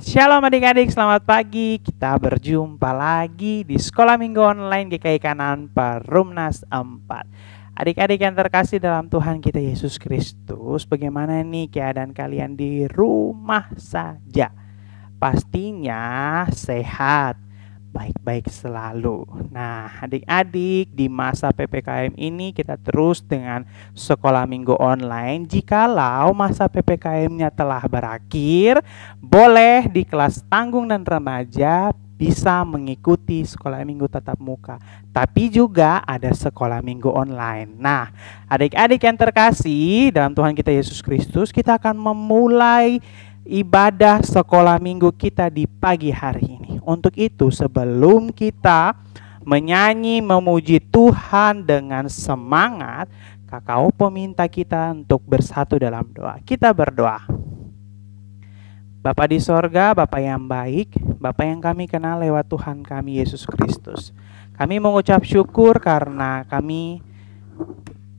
Shalom adik-adik, selamat pagi. Kita berjumpa lagi di Sekolah Minggu Online GKI Kanan Perumnas 4. Adik-adik yang terkasih dalam Tuhan kita Yesus Kristus, bagaimana nih keadaan kalian di rumah saja? Pastinya sehat, baik-baik selalu. Nah, adik-adik, di masa PPKM ini kita terus dengan sekolah minggu online. Jikalau masa PPKM-nya telah berakhir, boleh di kelas tanggung dan remaja bisa mengikuti sekolah minggu tatap muka. Tapi juga ada sekolah minggu online. Nah, adik-adik yang terkasih dalam Tuhan kita Yesus Kristus, kita akan memulai ibadah sekolah minggu kita di pagi hari ini. Untuk itu, sebelum kita menyanyi memuji Tuhan dengan semangat, Kakak Opo minta kita untuk bersatu dalam doa. Kita berdoa. Bapa di sorga, Bapa yang baik, Bapa yang kami kenal lewat Tuhan kami Yesus Kristus. Kami mengucap syukur karena kami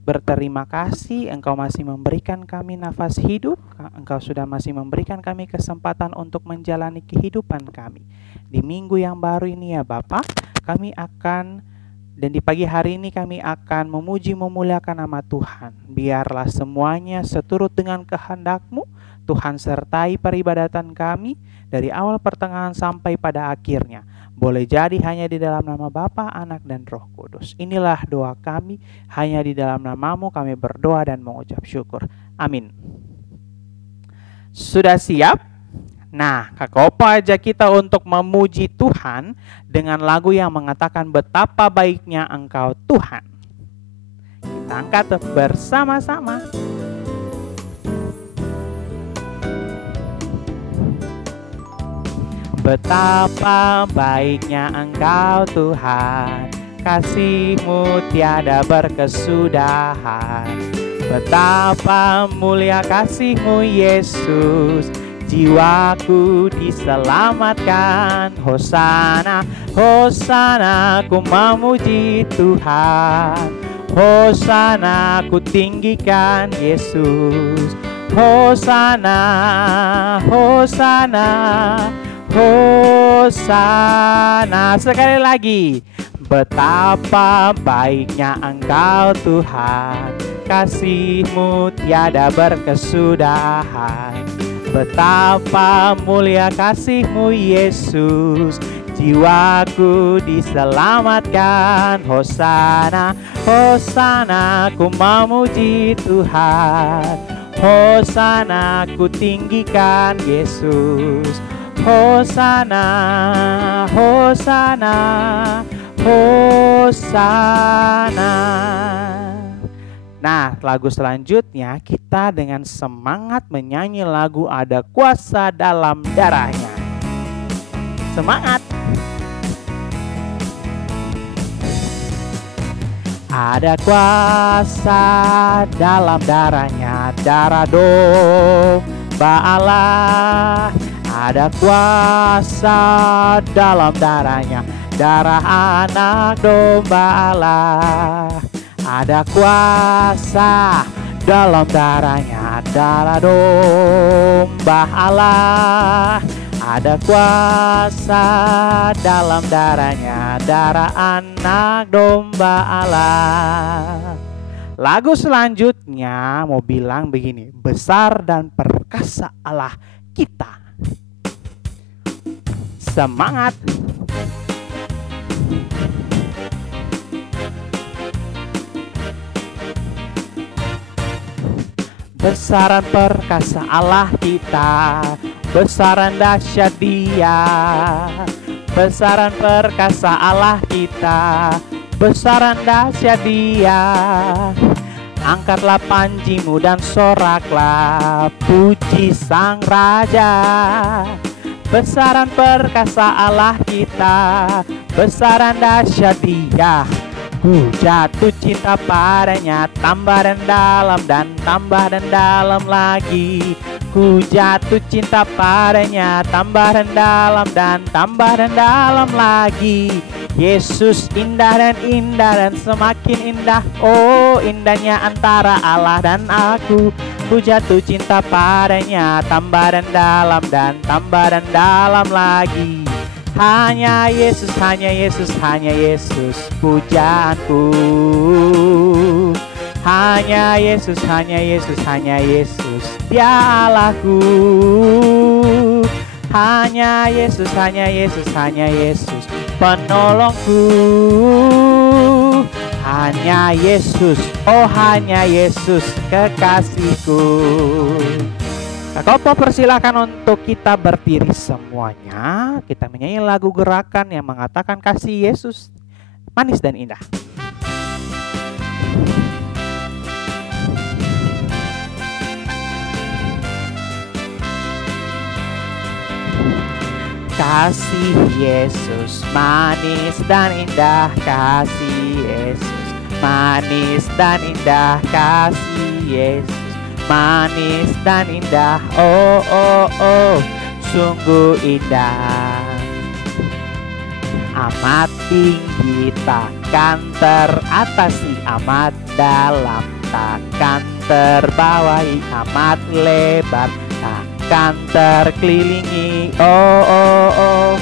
berterima kasih Engkau masih memberikan kami nafas hidup. Engkau sudah masih memberikan kami kesempatan untuk menjalani kehidupan kami. Di minggu yang baru ini ya Bapak, kami akan dan di pagi hari ini kami akan memuji memuliakan nama Tuhan. Biarlah semuanya seturut dengan kehendak-Mu. Tuhan sertai peribadatan kami dari awal pertengahan sampai pada akhirnya. Boleh jadi hanya di dalam nama Bapa, Anak, dan Roh Kudus. Inilah doa kami, hanya di dalam nama-Mu kami berdoa dan mengucap syukur. Amin. Sudah siap? Nah, Kakak Opo ajak kita untuk memuji Tuhan dengan lagu yang mengatakan betapa baiknya Engkau Tuhan. Kita angkat bersama-sama. Betapa baiknya Engkau Tuhan, kasih-Mu tiada berkesudahan. Betapa mulia kasih-Mu Yesus, jiwaku diselamatkan. Hosana, Hosana, ku memuji Tuhan. Hosana, ku tinggikan Yesus. Hosana, Hosana, Hosana. Sekali lagi. Betapa baiknya Engkau Tuhan, kasih-Mu tiada berkesudahan. Betapa mulia kasih-Mu Yesus, jiwaku diselamatkan. Hosana, Hosana, ku memuji Tuhan. Hosana, ku tinggikan Yesus. Hosana, Hosana, Hosana. Nah, lagu selanjutnya kita dengan semangat menyanyi lagu Ada Kuasa Dalam Darahnya. Semangat. Ada kuasa dalam darahnya, darah domba Allah. Ada kuasa dalam darahnya, darah anak domba Allah. Ada kuasa dalam darahnya, darah domba Allah. Ada kuasa dalam darahnya, darah anak domba Allah. Lagu selanjutnya mau bilang begini, besar dan perkasa Allah kita. Semangat. Besaran perkasa Allah kita, besaran dahsyat Dia. Besaran perkasa Allah kita, besaran dahsyat Dia. Angkatlah panjimu dan soraklah, puji Sang Raja. Besaran perkasa Allah kita, besaran dahsyat Dia. Ku jatuh cinta padanya, tambah dan dalam lagi. Ku jatuh cinta padanya, tambah dan dalam lagi. Yesus indah dan semakin indah. Oh, indahnya antara Allah dan aku. Ku jatuh cinta padanya, tambah dan dalam lagi. Hanya Yesus, hanya Yesus, hanya Yesus pujaanku. Hanya Yesus, hanya Yesus, hanya Yesus Dia Allahku. Hanya Yesus, hanya Yesus, hanya Yesus penolongku. Hanya Yesus, oh hanya Yesus kekasihku. Kak Opo persilahkan untuk kita berdiri semuanya. Kita menyanyi lagu gerakan yang mengatakan kasih Yesus manis dan indah. Kasih Yesus manis dan indah, kasih Yesus manis dan indah, kasih Yesus manis dan indah. Oh oh oh, sungguh indah. Amat tinggi takkan teratasi, amat dalam takkan terbawahi, amat lebar takkan terkelilingi. Oh oh oh,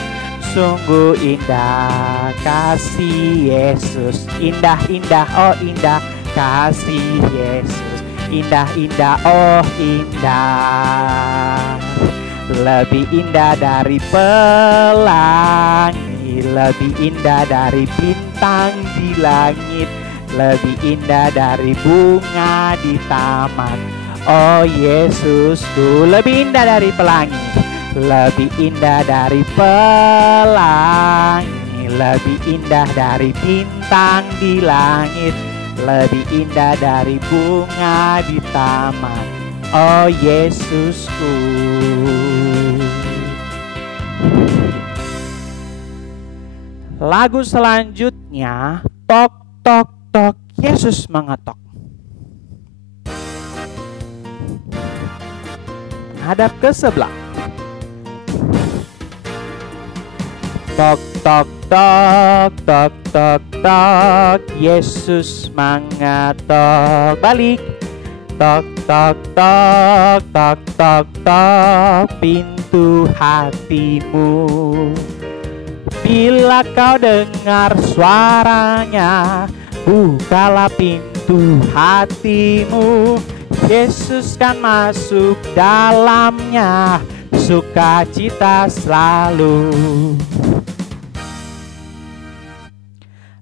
sungguh indah kasih Yesus, indah indah oh indah kasih Yesus, indah indah oh indah. Lebih indah dari pelangi, lebih indah dari bintang di langit, lebih indah dari bunga di taman. Oh Yesusku, lebih indah dari pelangi, lebih indah dari pelangi, lebih indah dari bintang di langit, lebih indah dari bunga di taman. Oh Yesusku. Lagu selanjutnya, tok tok tok, Yesus mengetok. Hadap ke sebelah. Tok tok tok tok tok tok, Yesus mengetok. Balik. Tok tok tok tok tok tok, pintu hatimu. Bila kau dengar suaranya, bukalah pintu hatimu. Yesus kan masuk dalamnya, sukacita selalu.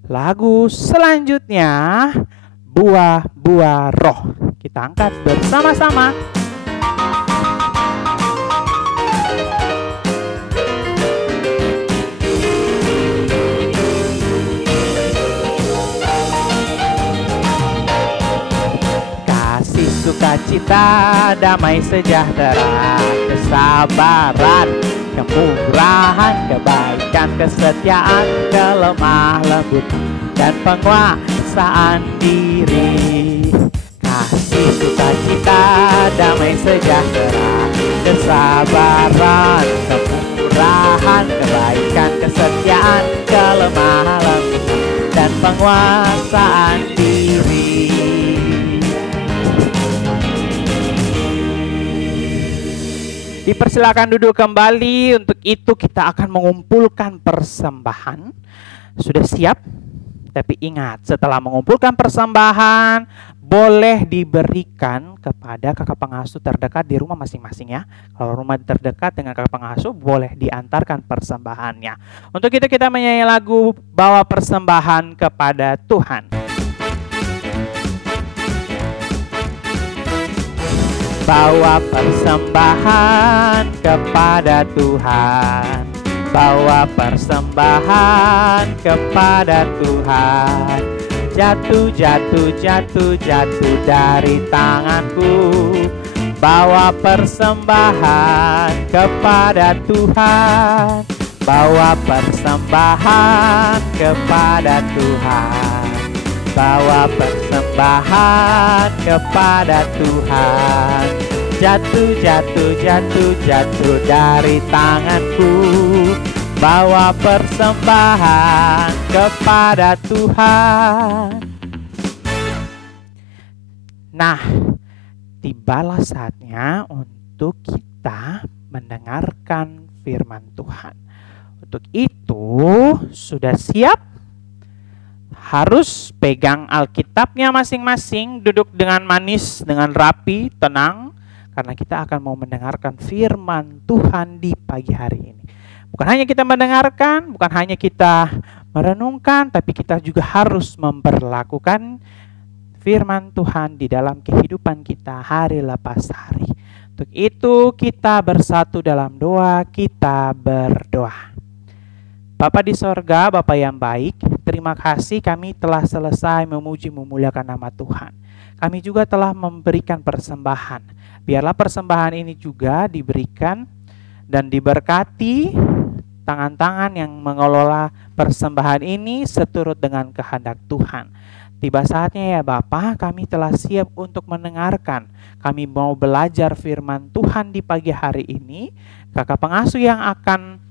Lagu selanjutnya, buah-buah roh. Kita angkat bersama-sama. Kasih, sukacita, damai sejahtera, kesabaran, kemurahan, kebaikan, kesetiaan, kelemah lembut, dan penguasaan diri. Kasih, sukacita, damai sejahtera, kesabaran, kemurahan, kebaikan, kesetiaan, kelemah lembut, dan penguasaan diri. Dipersilakan duduk kembali. Untuk itu kita akan mengumpulkan persembahan. Sudah siap? Tapi ingat, setelah mengumpulkan persembahan, boleh diberikan kepada kakak pengasuh terdekat di rumah masing-masing ya. Kalau rumah terdekat dengan kakak pengasuh, boleh diantarkan persembahannya. Untuk itu kita menyanyi lagu Bawa Persembahan Kepada Tuhan. Bawa persembahan kepada Tuhan, bawa persembahan kepada Tuhan. Jatuh, jatuh, jatuh, jatuh dari tanganku. Bawa persembahan kepada Tuhan, bawa persembahan kepada Tuhan, bawa persembahan kepada Tuhan. Jatuh, jatuh, jatuh, jatuh dari tanganku. membawa persembahan kepada Tuhan. Nah, tibalah saatnya untuk kita mendengarkan firman Tuhan. Untuk itu, sudah siap? Harus pegang Alkitabnya masing-masing, duduk dengan manis, dengan rapi, tenang, karena kita akan mau mendengarkan firman Tuhan di pagi hari ini. Bukan hanya kita mendengarkan, bukan hanya kita merenungkan, tapi kita juga harus memperlakukan firman Tuhan di dalam kehidupan kita hari lepas hari. Untuk itu kita bersatu dalam doa, kita berdoa. Bapa di sorga, Bapa yang baik, terima kasih kami telah selesai memuji memuliakan nama Tuhan. Kami juga telah memberikan persembahan. Biarlah persembahan ini juga diberikan dan diberkati tangan-tangan yang mengelola persembahan ini seturut dengan kehendak Tuhan. Tiba saatnya ya Bapa, kami telah siap untuk mendengarkan. Kami mau belajar firman Tuhan di pagi hari ini. Kakak pengasuh yang akan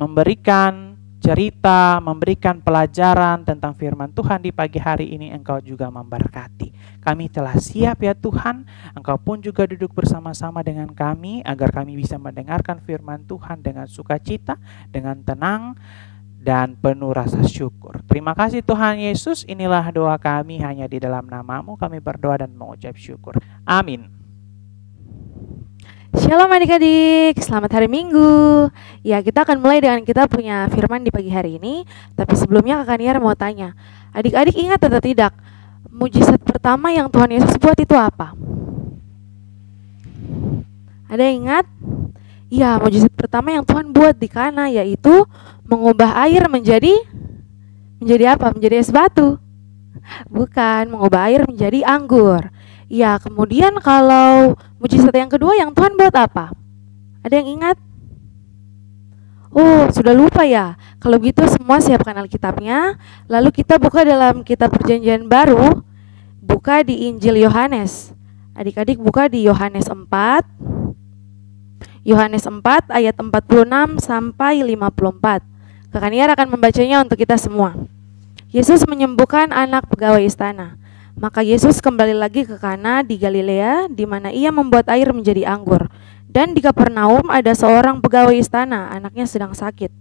memberikan cerita, memberikan pelajaran tentang firman Tuhan di pagi hari ini, Engkau juga memberkati. Kami telah siap ya Tuhan, Engkau pun juga duduk bersama-sama dengan kami, agar kami bisa mendengarkan firman Tuhan dengan sukacita, dengan tenang, dan penuh rasa syukur. Terima kasih Tuhan Yesus, inilah doa kami, hanya di dalam nama-Mu kami berdoa dan mengucap syukur. Amin. Shalom adik-adik, selamat hari Minggu. Ya, kita akan mulai dengan kita punya firman di pagi hari ini. Tapi sebelumnya Kakak Niar mau tanya, adik-adik ingat atau tidak, mujizat pertama yang Tuhan Yesus buat itu apa? Ada yang ingat? Ya, mujizat pertama yang Tuhan buat di Kana yaitu mengubah air menjadi apa? Menjadi es batu. Bukan, mengubah air menjadi anggur. Ya, kemudian kalau mujizat yang kedua yang Tuhan buat apa? Ada yang ingat? Oh, sudah lupa ya. Kalau gitu semua siapkan Alkitabnya. Lalu kita buka dalam kitab Perjanjian Baru. Buka di Injil Yohanes. Adik-adik buka di Yohanes 4. Yohanes 4 ayat 46 sampai 54. Kakak Niar akan membacanya untuk kita semua. Yesus menyembuhkan anak pegawai istana. Maka Yesus kembali lagi ke Kana di Galilea, di mana ia membuat air menjadi anggur. Dan di Kapernaum ada seorang pegawai istana, anaknya sedang sakit.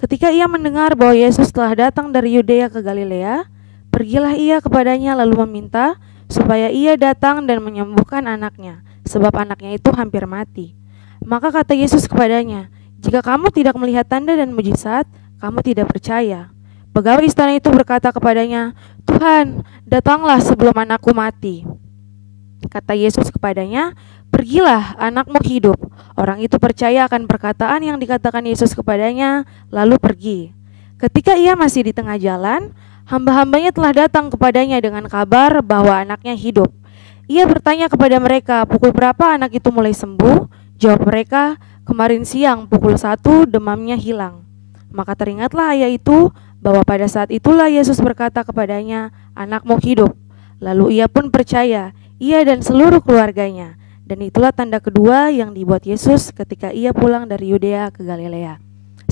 Ketika ia mendengar bahwa Yesus telah datang dari Yudea ke Galilea, pergilah ia kepadanya lalu meminta supaya ia datang dan menyembuhkan anaknya, sebab anaknya itu hampir mati. Maka kata Yesus kepadanya, "Jika kamu tidak melihat tanda dan mujizat, kamu tidak percaya." Pegawai istana itu berkata kepadanya, "Tuhan, datanglah sebelum anakku mati." Kata Yesus kepadanya, "Pergilah, anakmu hidup." Orang itu percaya akan perkataan yang dikatakan Yesus kepadanya, lalu pergi. Ketika ia masih di tengah jalan, hamba-hambanya telah datang kepadanya dengan kabar bahwa anaknya hidup. Ia bertanya kepada mereka, "Pukul berapa anak itu mulai sembuh?" Jawab mereka, "Kemarin siang pukul 1 demamnya hilang." Maka teringatlah ayah itu bahwa pada saat itulah Yesus berkata kepadanya, "Anakmu hidup." Lalu ia pun percaya, ia dan seluruh keluarganya. Dan itulah tanda kedua yang dibuat Yesus ketika ia pulang dari Yudea ke Galilea.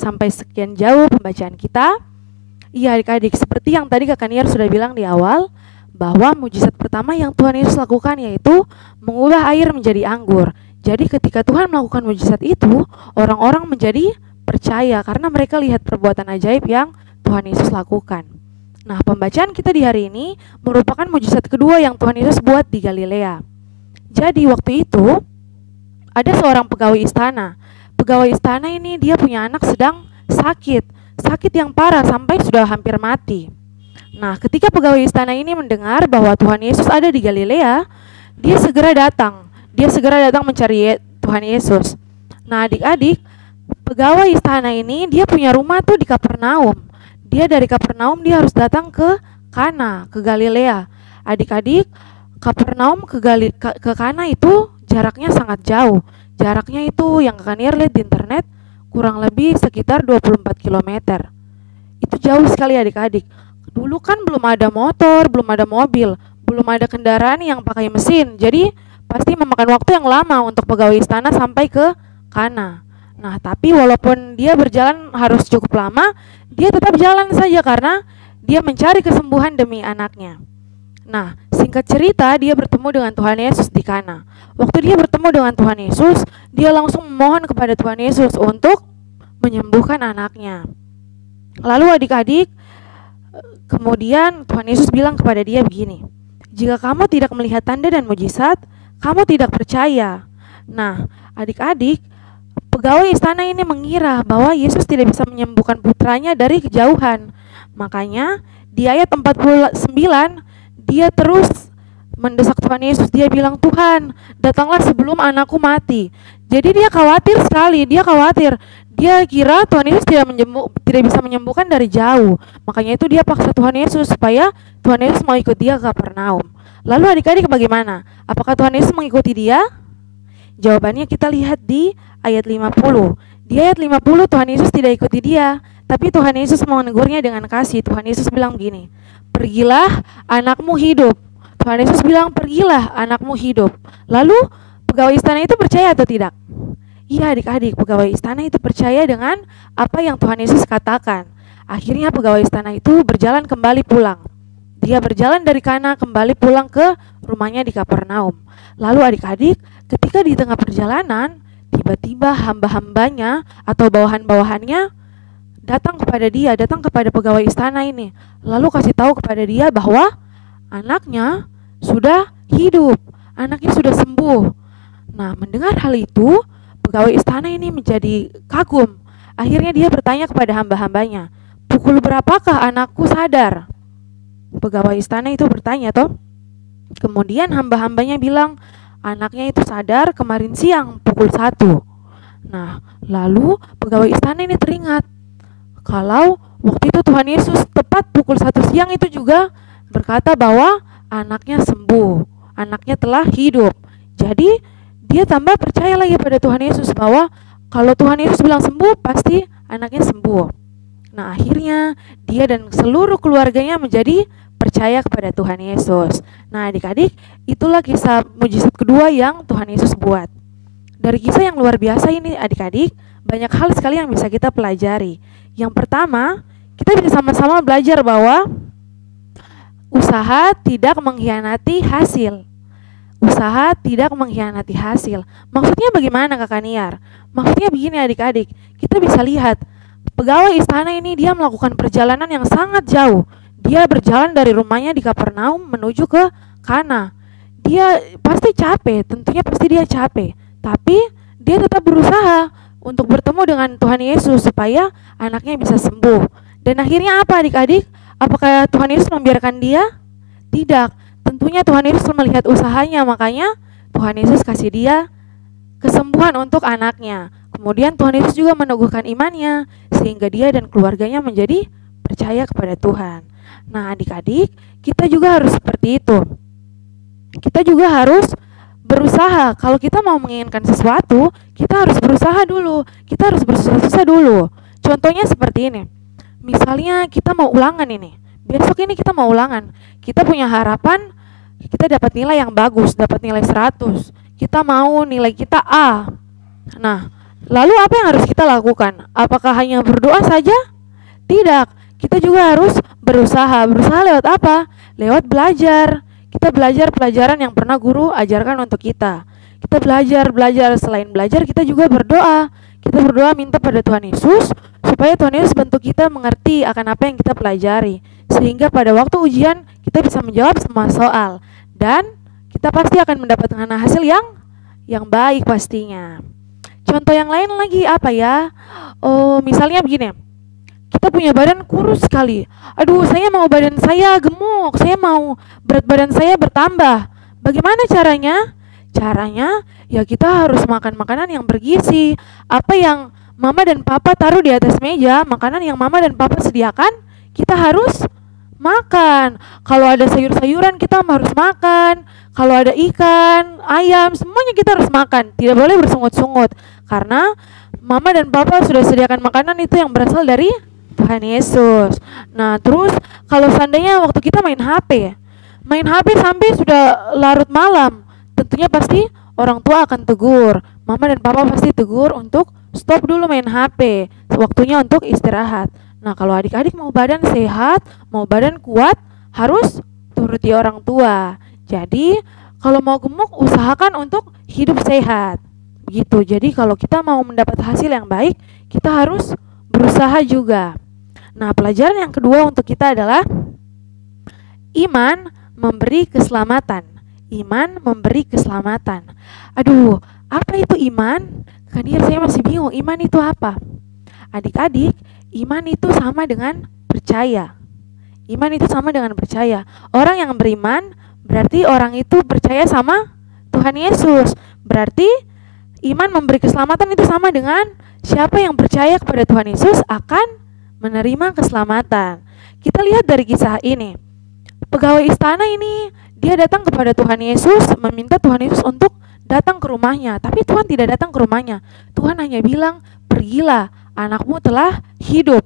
Sampai sekian jauh pembacaan kita. Iya adik-adik, seperti yang tadi Kakak Niar sudah bilang di awal, bahwa mujizat pertama yang Tuhan Yesus lakukan yaitu mengubah air menjadi anggur. Jadi ketika Tuhan melakukan mujizat itu, orang-orang menjadi percaya karena mereka lihat perbuatan ajaib yang Tuhan Yesus lakukan. Nah, pembacaan kita di hari ini merupakan mujizat kedua yang Tuhan Yesus buat di Galilea. Jadi waktu itu ada seorang pegawai istana. Pegawai istana ini dia punya anak sedang sakit yang parah sampai sudah hampir mati. Nah, ketika pegawai istana ini mendengar bahwa Tuhan Yesus ada di Galilea, dia segera datang mencari Tuhan Yesus. Nah, adik-adik, pegawai istana ini dia punya rumah tuh di Kapernaum. Dia dari Kapernaum dia harus datang ke Kana, ke Galilea. Adik-adik, Kapernaum ke Kana itu jaraknya sangat jauh. Jaraknya itu yang Kakak Niar lihat di internet kurang lebih sekitar 24 km. Itu jauh sekali adik-adik. Dulu kan belum ada motor, belum ada mobil, belum ada kendaraan yang pakai mesin. Jadi pasti memakan waktu yang lama untuk pegawai istana sampai ke Kana. Nah, tapi walaupun dia berjalan harus cukup lama, dia tetap jalan saja karena dia mencari kesembuhan demi anaknya. Nah, singkat cerita, dia bertemu dengan Tuhan Yesus di Kana. Waktu dia bertemu dengan Tuhan Yesus, dia langsung memohon kepada Tuhan Yesus untuk menyembuhkan anaknya. Lalu adik-adik, kemudian Tuhan Yesus bilang kepada dia begini, jika kamu tidak melihat tanda dan mujizat, kamu tidak percaya. Nah, adik-adik, pegawai istana ini mengira bahwa Yesus tidak bisa menyembuhkan putranya dari kejauhan. Makanya di ayat 49 dia terus mendesak Tuhan Yesus. Dia bilang, Tuhan, datanglah sebelum anakku mati. Jadi dia khawatir sekali, dia kira Tuhan Yesus tidak bisa menyembuhkan dari jauh. Makanya itu dia paksa Tuhan Yesus supaya Tuhan Yesus mau ikut dia ke Kapernaum. Lalu adik-adik bagaimana? Apakah Tuhan Yesus mengikuti dia? Jawabannya kita lihat di ayat 50. Di ayat 50 Tuhan Yesus tidak ikuti dia, tapi Tuhan Yesus mau menegurnya dengan kasih. Tuhan Yesus bilang begini, pergilah, anakmu hidup. Tuhan Yesus bilang, pergilah, anakmu hidup. Lalu pegawai istana itu percaya atau tidak? Iya adik-adik, pegawai istana itu percaya dengan apa yang Tuhan Yesus katakan. Akhirnya pegawai istana itu berjalan kembali pulang. Dia berjalan dari Kana kembali pulang ke rumahnya di Kapernaum. Lalu adik-adik, ketika di tengah perjalanan, tiba-tiba hamba-hambanya atau bawahan-bawahannya datang kepada pegawai istana ini. Lalu kasih tahu kepada dia bahwa anaknya sudah hidup, anaknya sudah sembuh. Nah, mendengar hal itu, pegawai istana ini menjadi kagum. Akhirnya dia bertanya kepada hamba-hambanya, pukul berapakah anakku sadar? Pegawai istana itu bertanya toh. Kemudian hamba-hambanya bilang, anaknya itu sadar kemarin siang pukul 1. Nah, lalu pegawai istana ini teringat kalau waktu itu Tuhan Yesus tepat pukul 1 siang itu juga berkata bahwa anaknya sembuh, anaknya telah hidup. Jadi dia tambah percaya lagi pada Tuhan Yesus bahwa kalau Tuhan Yesus bilang sembuh, pasti anaknya sembuh. Nah, akhirnya dia dan seluruh keluarganya menjadi percaya kepada Tuhan Yesus. Nah, adik-adik, itulah kisah mujizat kedua yang Tuhan Yesus buat. Dari kisah yang luar biasa ini adik-adik, banyak hal sekali yang bisa kita pelajari. Yang pertama, kita bisa sama-sama belajar bahwa usaha tidak mengkhianati hasil. Usaha tidak mengkhianati hasil. Maksudnya bagaimana Kakak Niar? Maksudnya begini adik-adik, kita bisa lihat pegawai istana ini dia melakukan perjalanan yang sangat jauh. Dia berjalan dari rumahnya di Kapernaum menuju ke Kana. Dia pasti capek, tentunya pasti dia capek. Tapi dia tetap berusaha untuk bertemu dengan Tuhan Yesus supaya anaknya bisa sembuh. Dan akhirnya apa adik-adik? Apakah Tuhan Yesus membiarkan dia? Tidak. Tentunya Tuhan Yesus melihat usahanya, makanya Tuhan Yesus kasih dia kesembuhan untuk anaknya. Kemudian Tuhan Yesus juga meneguhkan imannya sehingga dia dan keluarganya menjadi percaya kepada Tuhan. Nah adik-adik, kita juga harus seperti itu. Kita juga harus berusaha. Kalau kita mau menginginkan sesuatu, kita harus berusaha dulu. Kita harus berusaha dulu. Contohnya seperti ini. Misalnya kita mau ulangan ini. Besok ini kita mau ulangan. Kita punya harapan kita dapat nilai yang bagus, dapat nilai 100. Kita mau nilai kita A. Nah, lalu apa yang harus kita lakukan? Apakah hanya berdoa saja? Tidak. Kita juga harus berusaha. Berusaha lewat apa? Lewat belajar. Kita belajar pelajaran yang pernah guru ajarkan untuk kita. Kita belajar. Selain belajar, kita juga berdoa. Kita berdoa minta pada Tuhan Yesus supaya Tuhan Yesus bantu kita mengerti akan apa yang kita pelajari. Sehingga pada waktu ujian kita bisa menjawab semua soal. Dan kita pasti akan mendapatkan hasil yang baik pastinya. Contoh yang lain lagi apa ya? Misalnya begini. Kita punya badan kurus sekali. Aduh, saya mau badan saya gemuk. Saya mau berat badan saya bertambah. Bagaimana caranya? Caranya ya kita harus makan makanan yang bergizi. Apa yang mama dan papa taruh di atas meja, makanan yang mama dan papa sediakan, kita harus makan. Kalau ada sayur-sayuran kita harus makan. Kalau ada ikan, ayam, semuanya kita harus makan. Tidak boleh bersungut-sungut. Karena mama dan papa sudah sediakan makanan itu yang berasal dari Tuhan Yesus. Nah terus kalau seandainya waktu kita main HP sampai sudah larut malam, tentunya pasti orang tua akan tegur. Mama dan papa pasti tegur untuk stop dulu main HP, waktunya untuk istirahat. Nah, kalau adik-adik mau badan sehat, mau badan kuat, harus turuti orang tua. Jadi, kalau mau gemuk, usahakan untuk hidup sehat. Begitu. Jadi, kalau kita mau mendapat hasil yang baik, kita harus berusaha juga. Nah, pelajaran yang kedua untuk kita adalah iman memberi keselamatan. Iman memberi keselamatan. Aduh, apa itu iman? Kadang saya masih bingung, iman itu apa? Adik-adik, iman itu sama dengan percaya. Iman itu sama dengan percaya. Orang yang beriman berarti orang itu percaya sama Tuhan Yesus. Berarti iman memberi keselamatan itu sama dengan siapa yang percaya kepada Tuhan Yesus akan menerima keselamatan. Kita lihat dari kisah ini. Pegawai istana ini, dia datang kepada Tuhan Yesus, meminta Tuhan Yesus untuk datang ke rumahnya. Tapi Tuhan tidak datang ke rumahnya. Tuhan hanya bilang, pergilah, anakmu telah hidup.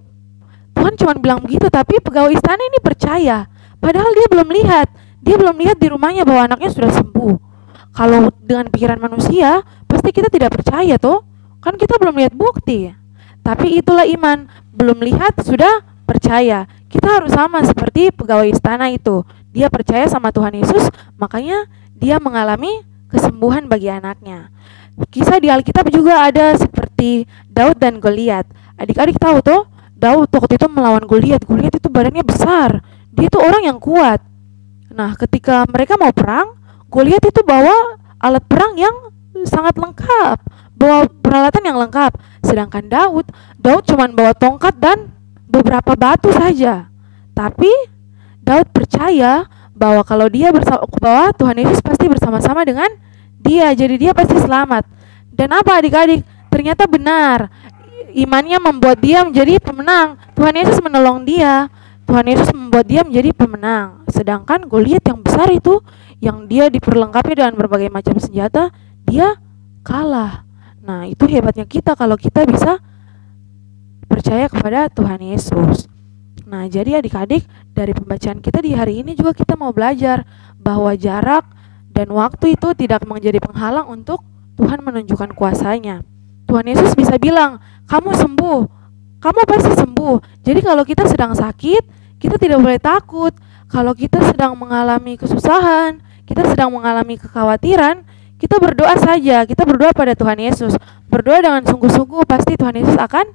Tuhan cuma bilang begitu, tapi pegawai istana ini percaya. Padahal dia belum lihat. Dia belum lihat di rumahnya bahwa anaknya sudah sembuh. Kalau dengan pikiran manusia, pasti kita tidak percaya toh. Kan kita belum lihat bukti. Tapi itulah iman. Belum lihat, sudah percaya. Kita harus sama seperti pegawai istana itu. Dia percaya sama Tuhan Yesus, makanya dia mengalami kesembuhan bagi anaknya. Kisah di Alkitab juga ada seperti Daud dan Goliat. Adik-adik tahu tuh, Daud waktu itu melawan Goliat. Goliat itu badannya besar. Dia itu orang yang kuat. Nah, ketika mereka mau perang, Goliat itu bawa alat perang yang sangat lengkap, bawa peralatan yang lengkap. Sedangkan Daud cuma bawa tongkat dan beberapa batu saja. Tapi Daud percaya bahwa kalau dia bahwa Tuhan Yesus pasti bersama-sama dengan dia, jadi dia pasti selamat. Dan apa adik-adik? Ternyata benar. Imannya membuat dia menjadi pemenang. Tuhan Yesus menolong dia. Tuhan Yesus membuat dia menjadi pemenang. Sedangkan Goliat yang besar itu, yang dia diperlengkapi dengan berbagai macam senjata, dia kalah. Nah, itu hebatnya kita kalau kita bisa percaya kepada Tuhan Yesus. Nah, jadi adik-adik, dari pembacaan kita di hari ini juga kita mau belajar bahwa jarak dan waktu itu tidak menjadi penghalang untuk Tuhan menunjukkan kuasanya. Tuhan Yesus bisa bilang, kamu sembuh, kamu pasti sembuh. Jadi kalau kita sedang sakit, kita tidak boleh takut. Kalau kita sedang mengalami kesusahan, kita sedang mengalami kekhawatiran, kita berdoa saja, kita berdoa pada Tuhan Yesus. Berdoa dengan sungguh-sungguh, pasti Tuhan Yesus akan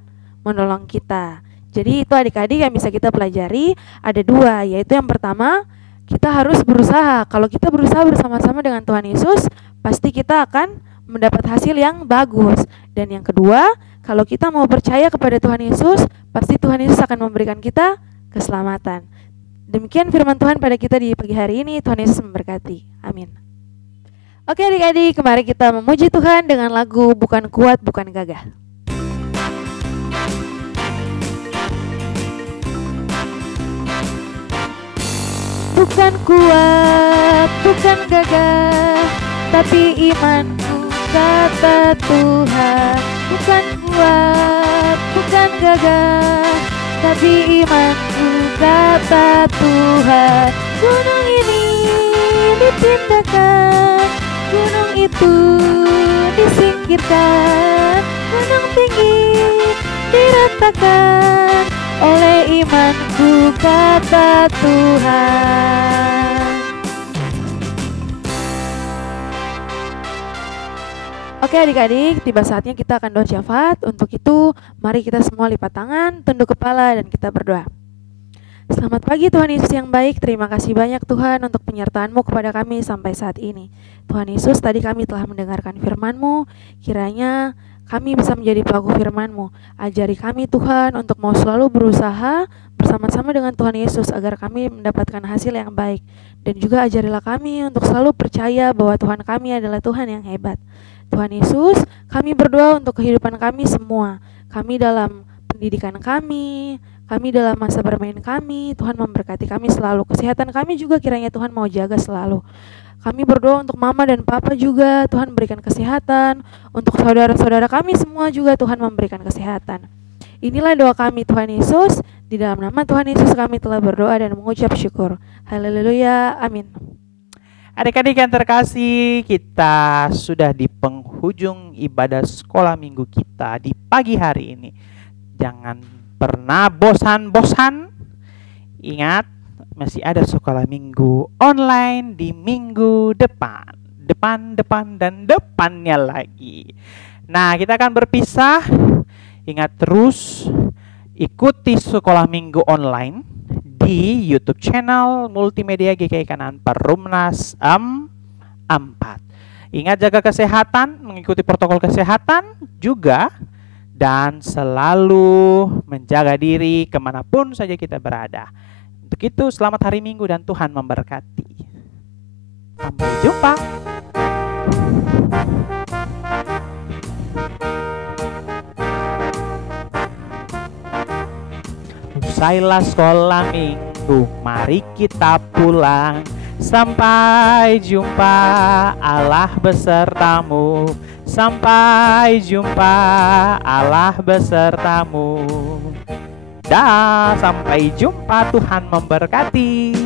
menolong kita. Jadi itu adik-adik yang bisa kita pelajari, ada dua, yaitu yang pertama, kita harus berusaha. Kalau kita berusaha bersama-sama dengan Tuhan Yesus, pasti kita akan mendapat hasil yang bagus. Dan yang kedua, kalau kita mau percaya kepada Tuhan Yesus, pasti Tuhan Yesus akan memberikan kita keselamatan. Demikian firman Tuhan pada kita di pagi hari ini. Tuhan Yesus memberkati. Amin. Oke adik-adik, mari kita memuji Tuhan dengan lagu Bukan Kuat, Bukan Gagah. Bukan kuat, bukan gagah, tapi imanku kata Tuhan. Bukan kuat, bukan gagah, tapi imanku kata Tuhan. Gunung ini dipindahkan, gunung itu disingkirkan, gunung tinggi diratakan oleh imanku kata Tuhan. Oke adik-adik, tiba saatnya kita akan doa syafaat. Untuk itu, mari kita semua lipat tangan, tunduk kepala, dan kita berdoa. Selamat pagi Tuhan Yesus yang baik, terima kasih banyak Tuhan untuk penyertaan-Mu kepada kami sampai saat ini. Tuhan Yesus, tadi kami telah mendengarkan firman-Mu, kiranya kami bisa menjadi pelaku firman-Mu. Ajari kami Tuhan untuk mau selalu berusaha bersama-sama dengan Tuhan Yesus agar kami mendapatkan hasil yang baik. Dan juga ajarilah kami untuk selalu percaya bahwa Tuhan kami adalah Tuhan yang hebat. Tuhan Yesus, kami berdoa untuk kehidupan kami semua. Kami dalam pendidikan kami dalam masa bermain kami, Tuhan memberkati kami selalu. Kesehatan kami juga kiranya Tuhan mau jaga selalu. Kami berdoa untuk mama dan papa juga, Tuhan berikan kesehatan. Untuk saudara-saudara kami semua juga Tuhan memberikan kesehatan. Inilah doa kami Tuhan Yesus. Di dalam nama Tuhan Yesus kami telah berdoa dan mengucap syukur. Haleluya, amin. Adik-adik yang terkasih, kita sudah di penghujung ibadah sekolah minggu kita di pagi hari ini. Jangan pernah bosan-bosan. Ingat, masih ada sekolah minggu online di minggu depan. Depan, dan depannya lagi. Nah, kita akan berpisah. Ingat terus, ikuti sekolah minggu online di YouTube channel Multimedia GKI Kanan Perumnas 4. Ingat jaga kesehatan, mengikuti protokol kesehatan juga, dan selalu menjaga diri kemanapun saja kita berada. Untuk itu, selamat hari Minggu dan Tuhan memberkati. Sampai jumpa. Usailah sekolah minggu, mari kita pulang. Sampai jumpa, Allah besertamu. Sampai jumpa, Allah besertamu. Dah, sampai jumpa, Tuhan memberkati.